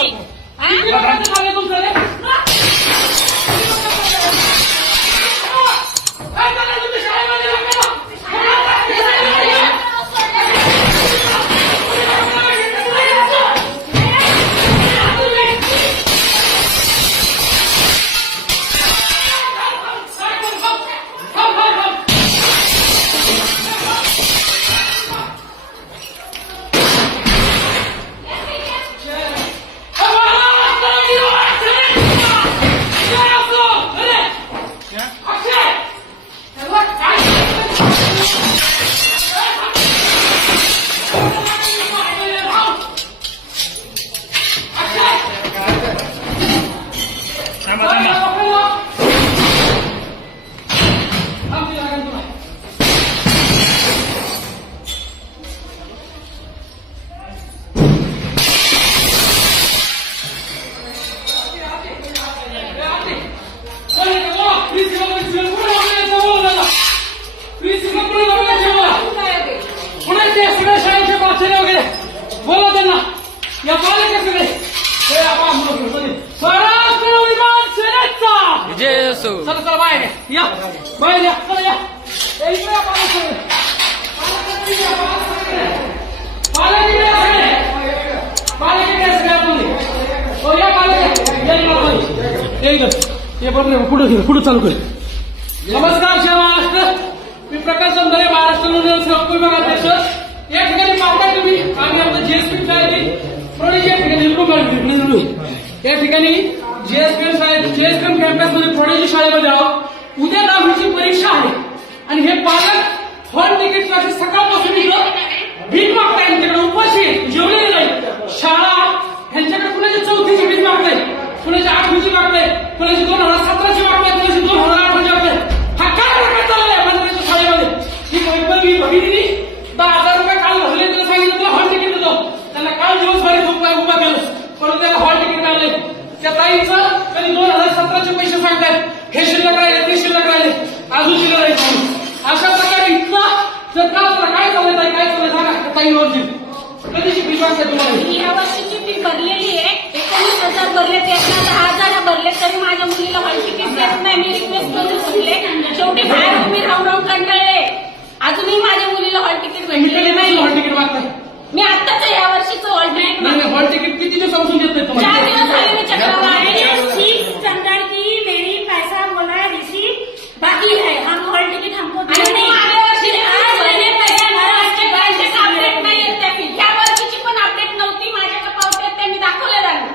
तुमची या. इकडे या इकडे. ये पुढे पुढे चालू कर. नमस्कार जय महाराष्ट्र. मी प्रकाश समदरे महाराष्ट्र नवनिर्माण सेवा विभागाध्यक्ष या ठिकाणी पाहता तुम्ही. आम्ही आमचं जीएसपी शाळेतील प्रोडेज या ठिकाणी निवडून काढली, निवडून. शाळेत कॅम्पसमध्ये प्रोडेजी शाळेमध्ये आहोत उद्या दहावीची परीक्षा आहे. आणि हे पालक हॉल तिकीट सकाळपासून इथं भीक मागताय त्यांच्याकडे उपाशी आहेत, जेवलेले नाही शाळा ह्यांच्याकडे कुणाची चौथीची भीक मागताय? कुणाची आठवीची मागताय? कुणाची दोन हजार सतराची मागताय? कुणाची दोन हजार अठराची मागताय हा काय प्रकार चाललाय मंत्र्याच्या शाळेमध्ये ही वैभवी भगिनी दहा हजार रुपये काल भरले त्याला सांगितलं तुला हॉल तिकीट देतो त्यांना काल दिवसभरी उभा उभा केलं परंतु त्याला हॉल तिकीट मिळाले त्या ताईचं कधी दोन हजार सतराचे पैसे सांगतायत हे शिल्लक राहिले ते शिल्लक राहिले अजून शिल्लक राहिले अशा प्रकारे इतका जर का तुला काय चाललंय ताई काय चाललंय सांगा त्या ताईवरची कधीची फी मागताय तुम्हाला. मी या वर्षीची फी भरलेली आहे. एकोणीस हजार भरले त्यातला दहा हजार भरले तरी माझ्या मुलीला हॉल तिकीट देत नाही. मी रिक्वेस्ट करून सुटले शेवटी बाहेर उभी राहून राहून कंटाळले. अजूनही माझ्या मुलीला हॉल तिकीट भेटलेले नाही नाही हॉल तिकीट मागताय मी आत्ताच या वर्षीचं हॉल तिकीट हॉल तिकीट किती दिवसापासून देत नाही चार दिवस झाले मी चक्रावर आहे सिक्स स्टैंडर्ड की मेरी पैसा बोला रिसीव बाकी है हम हॉल टिकट हमको आणि दिया मी नहीं मागल्या वर्षी आज भरले पैसे मला आज वाटते वर्षाचं अपडेट नाही येत त्या फी ह्या वर्षीची पण अपडेट नव्हती माझ्या पावत्यात ते मी दाखवले त्यांना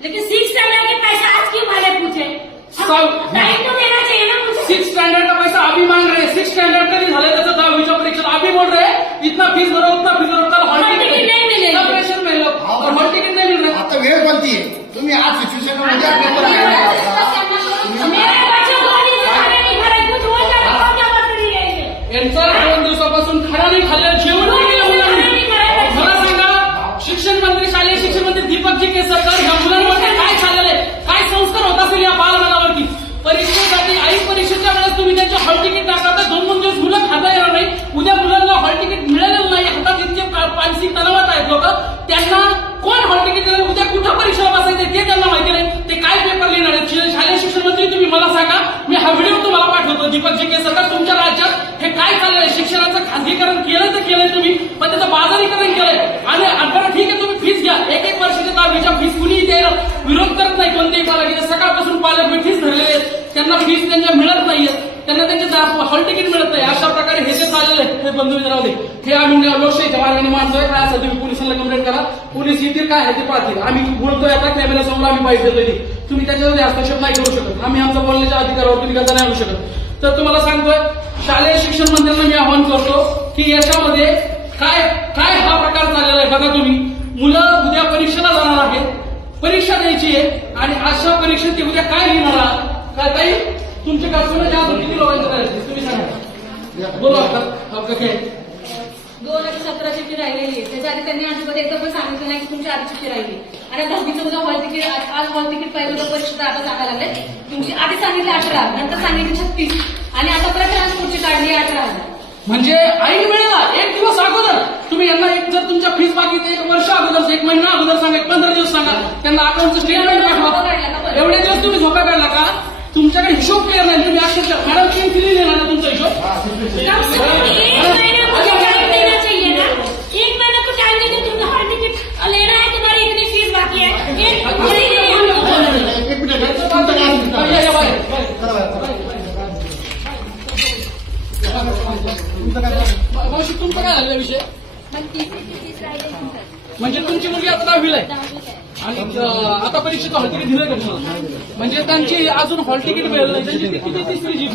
लेकिन सिक्स स्टैंडर्ड के पैसा आज क्यों वाले पूछे सब- टाइम तो देना चाहिए ना मुझे सिक्स स्टैंडर्ड का पैसा अभी मांग रहे हैं सिक्स स्टैंडर्ड का नहीं झाले त्याचं दहावीच्या परीक्षेत अभी बोल रहे इतना फीस भरो उतना फीस भरो कल हॉल हॉल तिकीट नहीं मिलेगी. प्रेशर में लो और हॉल टिकट नहीं मिल रहा आता वेळ कोणती? आहे तुम्ही आज सिच्युएशनमध्ये को है. यांचा दोन दिवसापासून खाना नाही. खाल्लं जेवण मला सांगा शिक्षण मंत्री शालेय शिक्षण मंत्री दीपकजी केसरकर या मुलांवरती काय चाललेलं आहे काय संस्कार होत असेल या बालमनावरती परीक्षेसाठी आई परीक्षेच्या वेळेस तुम्ही त्यांचे हॉल तिकीट टाकता दोन दोन दिवस मुलं खाता येणार नाही उद्या मुलांना हॉल तिकीट मिळालेलं नाही हातात इतके पा- मानसिक तणावात आहेत लोक त्यांना कोण हॉल तिकीट देणार उद्या कुठं परीक्षा बसायचे ते त्यांना माहिती नाही ते काय पेपर लिहिणार आहेत शा- शालेय शिक्षण मंत्री तुम्ही मला सांगा मी हा व्हिडिओ तुम्हाला पाठवतो दीपकजी केसरकर तुमच्या राज्यात हे काय चाललंय आहे? शिक्षणाचं केलं तर केलंय तुम्ही पण त्याचं बाजारीकरण केलंय. आणि बरं ठीक आहे तुम्ही फीस घ्या. एक एक वर्षाच्या दहावीच्या फीस कुणीही द्यायला विरोध करत नाही कोणत्याही पालक सकाळपासून पालक मी फीस धरलेले आहेत. त्यांना फीस त्यांच्या मिळत नाहीये त्यांना त्यांचे हॉल तिकीट मिळत नाही. अशा प्रकारे हे जे चाललेलं आहे हे बंधू विचारावले हे आम्ही लोकशाहीच्या मार्गाने मानतोय काय असेल तुम्ही पोलिसांना कंप्लेंट करा पोलीस येतील काय आहे ते पाहतील. आम्ही बोलतोय आता कॅमेरा समोर आम्ही पाहिजे दिली तुम्ही त्याच्यामध्ये हस्तक्षेप नाही करू शकत. आम्ही आमच्या बोलण्याच्या अधिकारावर तुम्ही कसं नाही आणू शकत. तर तुम्हाला सांगतोय शालेय शिक्षण मंत्र्यांना मी आवाहन करतो की याच्यामध्ये काय काय हा प्रकार चाललेला आहे बघा तुम्ही. मुलं उद्या परीक्षेला जाणार आहेत. परीक्षा द्यायची आहे आणि अशा परीक्षेत ते उद्या काय लिहिणार आहात? काय ताई तुमच्या कल्पना अजून किती लोकांचं राहिले तुम्ही सांगा. बोला आपलं काय? दोन हजार सतराची फी राहिलेली आहे त्याच्या आधी त्यांनी अजिबात एकदा पण सांगितलं नाही की तुमची आधीची राहिली. आणि दहावीचं सुद्धा हॉल तिकीट आज हॉल तिकीट पाहिजे उद्या परीक्षेत आता सांगायला लागले तुमची आधी सांगितले अठरा नंतर सांगितले छत्तीस. आणि आता परत ट्रान्सपोर्टची काढली अठरा हजार. म्हणजे ऐन वेळेला एक दिवस अगोदर तुम्ही यांना एक जर तुमच्या फीस बाकी एक वर्ष अगोदर एक महिना अगोदर सांगा एक पंधरा दिवस सांगा त्यांना अकाउंटचं स्टेटमेंट पाठवा एवढे दिवस तुम्ही झोका काढला का? तुमच्याकडे हिशोब क्लिअर नाही तुम्ही अक्षरशः मॅडम तीन किती लिहिला ना तुमचा हिशोब कम से कम एक महीना मुझे टाइम देना चाहिए ना एक महीना को टाइम दे दो तुम हॉल टिकट लेना है तुम्हारी इतनी फीस बाकी है एक महीने के लिए हमको बोलो। एक मिनिट तुमचं काय असेल या, या, ते. बाहेर, बाहेर. चला बाहेर, चला. तुमचं काय असेल? मावशी तुमचा काय झालेला विषय? म्हणजे तुमची मुलगी आता दहावीला आहे. आणि आता परीक्षेचं हॉल तिकीट दिलं का तुम्हाला? म्हणजे त्यांची अजून हॉल तिकीट मिळालं नाही. त्यांची ती- किती तिसरी जी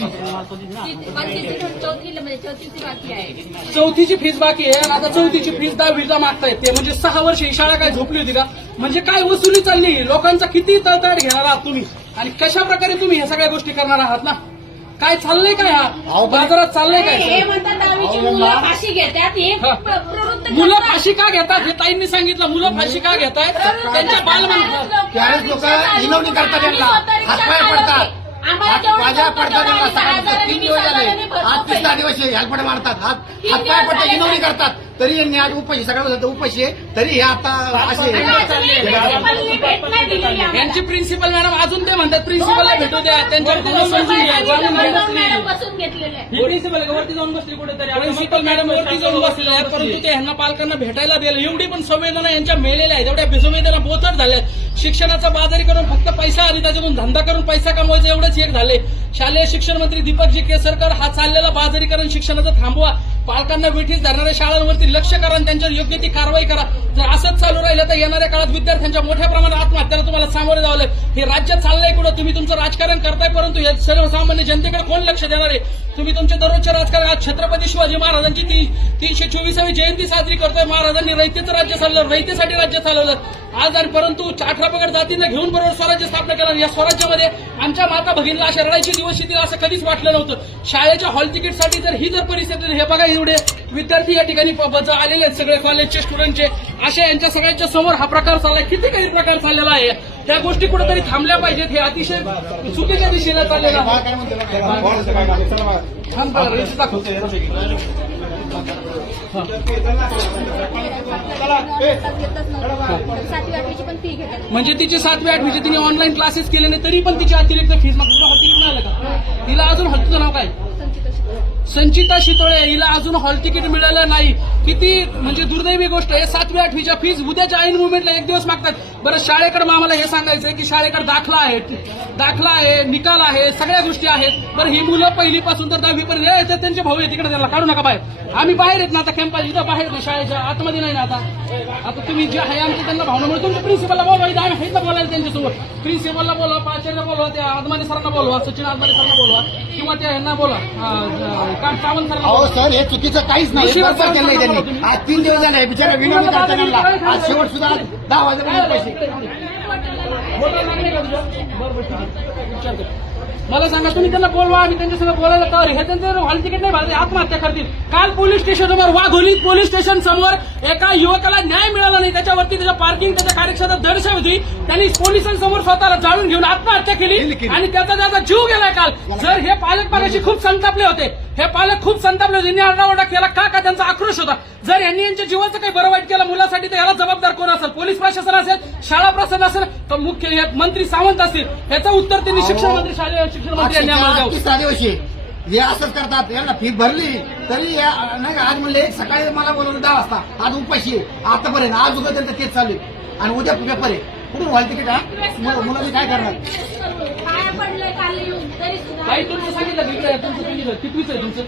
चौथीची फीस बाकी आहे. आणि आता चौथीची फीस दहावीला मागतायत ते. म्हणजे सहा वर्ष ही शाळा काय झोपली होती का? म्हणजे काय वसुली चालली? लोकांचा किती तळतळ घेणार आहात तुम्ही? आणि कशा प्रकारे तुम्ही ह्या सगळ्या गोष्टी करणार आहात ना? काय चाललंय काय हा? बाजारात चाललंय हे काय म्हणतात दहावीची मुलं फाशी घेतात हे हा. प्र- प्रवृत्त मुलं करतात. फाशी का घेतात हे ताईंनी सांगितलं. मुलं फाशी का घेतायत? त्यांच्या त्यावेळेस लोक विनवणी करतात त्यांना. हातपाय पडतात. हात पाया पडतात त्यांना सकाळचं तीन दिवस झाले आज तिसरा दिवस आहे. हेल्पडे मारतात. हात हातपाय पडतात झाले. विनवणी करतात. तरी यांनी आज उपाशी सकाळ उपाशी आहे. तरी हे आता असे यांची प्रिन्सिपल मॅडम अजून ते म्हणतात प्रिन्सिपलला भेटू द्या. त्यांच्या. ही प्रिन्सिपल वरती जाऊन बसली कुठेतरी. प्रिन्सिपल मॅडम वरती जाऊन बसलेल्या आहेत परंतु ते ह्यांना पालकांना भेटायला दिलं. एवढी पण संवेदना यांच्या मेलेल्या आहेत. एवढ्या संवेदना बोचट झाल्यात शिक्षणाचा बाजारी करून फक्त पैसा आणि त्याच्यातून धंदा करून पैसा कमवायचा एवढेच एक झाले शालेय शिक्षण मंत्री दीपकजी केसरकर हा चाललेला बाजारीकरण शिक्षणाचं थांबवा. पालकांना वेठीस धरणाऱ्या शाळांवरती लक्ष करा आणि त्यांच्यावर योग्य ती कारवाई करा. जर असंच चालू राहिलं तर येणाऱ्या काळात विद्यार्थ्यांच्या मोठ्या प्रमाणात आत्महत्याला तुम्हाला सामोरे जावं लागेल. हे राज्य चाललंय कुठं? तुम्ही तुमचं राजकारण करताय परंतु हे सर्वसामान्य जनतेकडे कोण लक्ष देणार आहे? तुम्ही तुमच्या दररोजच्या राजकारण आज छत्रपती शिवाजी महाराजांची ती तीनशे चोवीसावी जयंती साजरी करतोय. महाराजांनी रयतेचं राज्य चाललं रयतेसाठी राज्य चालवलं. आज आणि परंतु अठरा पगड जातींना घेऊन बरोबर स्वराज्य स्थापना केलं या स्वराज्यामध्ये आमच्या माता भगिनीला अशा रडायचे दिवस येतील असं कधीच वाटलं नव्हतं. शाळेच्या हॉल तिकीटसाठी जर ही जर परिस्थिती हे बघा एवढे विद्यार्थी या ठिकाणी प- आलेले आहेत. सगळे कॉलेजचे स्टुडंटचे अशा यांच्या सगळ्यांच्या समोर हा प्रकार चाललाय. किती काही प्रकार चाललेला आहे. त्या गोष्टी कुठेतरी थांबल्या पाहिजेत. हे अतिशय चुकीच्या दिशेला चाललेलं आहे. म्हणजे तिची सातवी आठवीची तिने ऑनलाईन क्लासेस केले नाही तरी पण तिची अतिरिक्त फीस मग हत्ती मिळालं का? तिला अजून हत्तीचं नाव काय? संचिता शितोळे हिला अजून हॉल तिकीट मिळालं नाही. किती म्हणजे दुर्दैवी गोष्ट आहे. सातवी आठवीच्या फीज उद्याच्या ऐन मुवमेंटला एक दिवस मागतात. बरं शाळेकडे मग आम्हाला हे सांगायचंय की शाळेकडे दाखला आहे. दाखला आहे निकाल आहे सगळ्या गोष्टी आहेत. बरं ही मुलं पहिलीपासून तर दहावी पर्यंत येतात त्यांचे भाऊ आहे तिकडे त्यांना काढू नका बाहेर. आम्ही बाहेर आहेत ना आता कॅम्पस इथं बाहेर नाही शाळेच्या आतमध्ये नाही ना आता. आता तुम्ही जे आहे आमचे त्यांना भावना म्हणून तुमच्या प्रिन्सिपलला बोलवा. इथं आम्ही ना बोलायला त्यांच्यासोबत. प्रिन्सिपलला बोलवा प्राचार्य बोलवा त्या आदमाने सरांना बोलवा सचिन आदमाने सरांना बोलवा किंवा त्या यांना बोला सावंत सरांना. सर हे चुकीचं काहीच नाही. त्यांनी आज तीन दिवस झाले बिचारा विनवणी करताना आज शेवट सुद्धा दहा वाजेपर्यंत पैसे. मला सांगा तुम्ही त्यांना बोलवा आम्ही त्यांच्यासंग बोलायला तयार आहे. हे त्यांचं हॉल तिकीट नाही भरले आत्महत्या करतील. काल पोलीस स्टेशन समोर वाघोलीत पोलीस स्टेशन समोर एका युवकाला न्याय मिळाला नाही. त्याच्यावरती त्याच्या पार्किंग त्याच्या कार्यक्षेत्रात दर्शा होती. त्यांनी पोलिसांसमोर स्वतःला जाळून घेऊन आत्महत्या केली आणि त्याचा त्याचा जीव गेलाय काल. जर हे पालक पाल्याशी खूप संतापले होते हे पालक खूप संतापले होते यांनी आरडाओरडा केला. का का त्यांचा आक्रोश होता? जर यांनी यांच्या जीवाचं काही बरं वाईट केलं मुलासाठी तर याला जबाबदार कोण असेल? पोलीस प्रशासन असेल शाळा प्रशासन असेल तर मुख्य मंत्री सावंत असतील. याचं उत्तर त्यांनी शिक्षण मंत्री शालेय शिक्षण मंत्री यांनी आम्हाला आज द्यावं तिसरा दिवस आहे हे असंच करतात. यांना फी भरली तरी या- नाही का आज म्हणले एक सकाळी मला बोलवलं दहा वाजता. आज उपाशी आहे. आतापर्यंत आज उद्या त्यांचं तेच चालू आहे. आणि उद्या पेपर आहे. कुठून व्हायला तिकीट हा? मु- मुलांनी काय करणार? पाया पडलंय काल येऊन? तरी सुद्धा काही तुमचं सांगितलं की इकडे? तुमचं सांगितलं. कितवीच आहे तुमचं?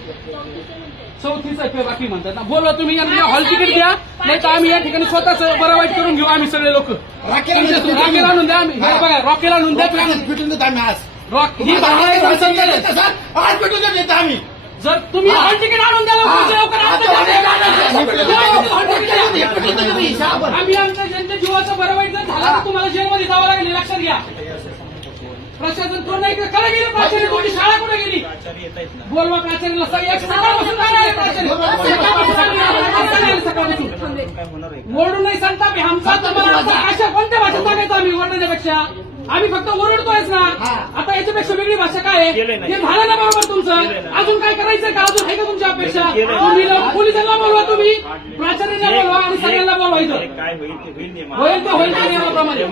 चौथीच आहे किंवा बाकी म्हणतात. ना बोलवा तुम्ही यांना हॉल तिकीट द्या. नाही तर आम्ही या ठिकाणी स्वतःच बरं वाईट करून घेऊ आम्ही सगळे लोक. रॉकेल आणून द्या आम्ही. हे बघा रॉकेल आणून द्या तुम्ही. देतो आम्ही आज. ही. आज भेटून देतो आम्ही. जर तुम्ही हॉल तिकीट आणून द्याल हिसाब आम्ही. आमच्या ज्यांच्या जीवाचं बरं वाईट जर झालं तर तुम्हाला जेलमध्ये जावं लागेल हे लक्षात घ्या. प्रशासन कोण नाही कडे गेली प्राचार्य कोणी शाळा कुठे गेली? बोलवा प्राचार्यला ओरडून नाही सांगता आम्ही आमचा तुम्हाला आमचा अशा कोणत्या भाषेत सांगायचं आम्ही? ओरडा त्याच्यापेक्षा आम्ही फक्त ओरडतोयच ना. हा. वेगळी भाषा काय आहे केलंय हे ना. झालं ना बरोबर तुमचं. अजून काय करायचंय का? अजून आहे का तुमच्या अपेक्षा? केलंय. तुम्ही लोक पोलिसांना बोलवा तुम्ही. प्राचार्यांना बोलवा आणि सगळ्यांना बोलवा जे इथं काय होईल ते होईल नियमाप्रमाणे.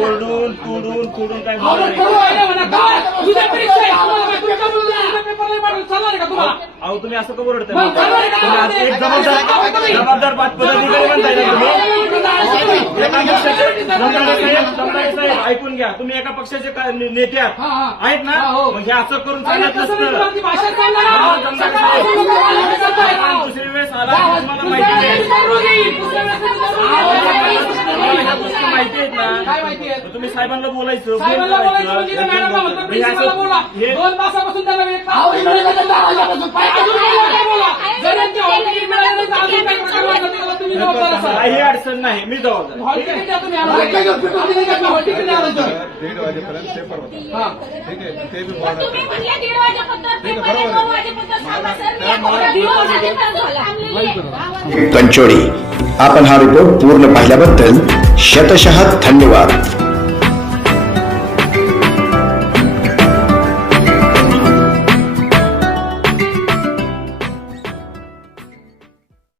ओरडून काय तुझ्या परीक्षा आहे. तुमच्या पेपरला पाठवून चालणार आहे का तुम्हाला? अहो तुम्ही असं का एक जबाबदार पदाधिकारी म्हणताय ना तुम्ही. ऐकून घ्या. तुम्ही एका पक्षाचे नेते आहात. आहेत ना? हा, हे असं करून चालत नसतं. दुसरी वेळेस आला दुसऱ्या माहिती नाही. तुम्ही साहेबांना बोलायचं साहेबांना बोलायचं म्हणजे मॅडमला हे प्रिन्सिपलला बोला. हे- दोन तासापासून अहो, इकडे कसं दहा वाजल्यापासून पाय अजून बोला, काय बोला. जर यांची हॉल तिकीट मिळालं नाही तर अजून काही प्रकार त्याला तुम्ही जबाबदार असाल. काही अडचण नाही मी जबाबदार. हॉल तिकीट द्या तुम्ही आम्हाला. हॉल तिकीट द्या. आमचं. दीड वाजेपर्यंत पेपर होता. ठीक आहे ते बी पण तुम्ही वाढत म्हणले दीड वाजेपर्यंत ठीक आहे, पेपर आहे, बरोबर आहे. दोन वाजेपर्यंत थांबा सर. मी त्या आता मला- दीड वाजेपर्यंत थांबलेली आहे. कंचोळी आपण हा रिपोर्ट पूर्ण पाहिल्याबद्दल शतशः धन्यवाद.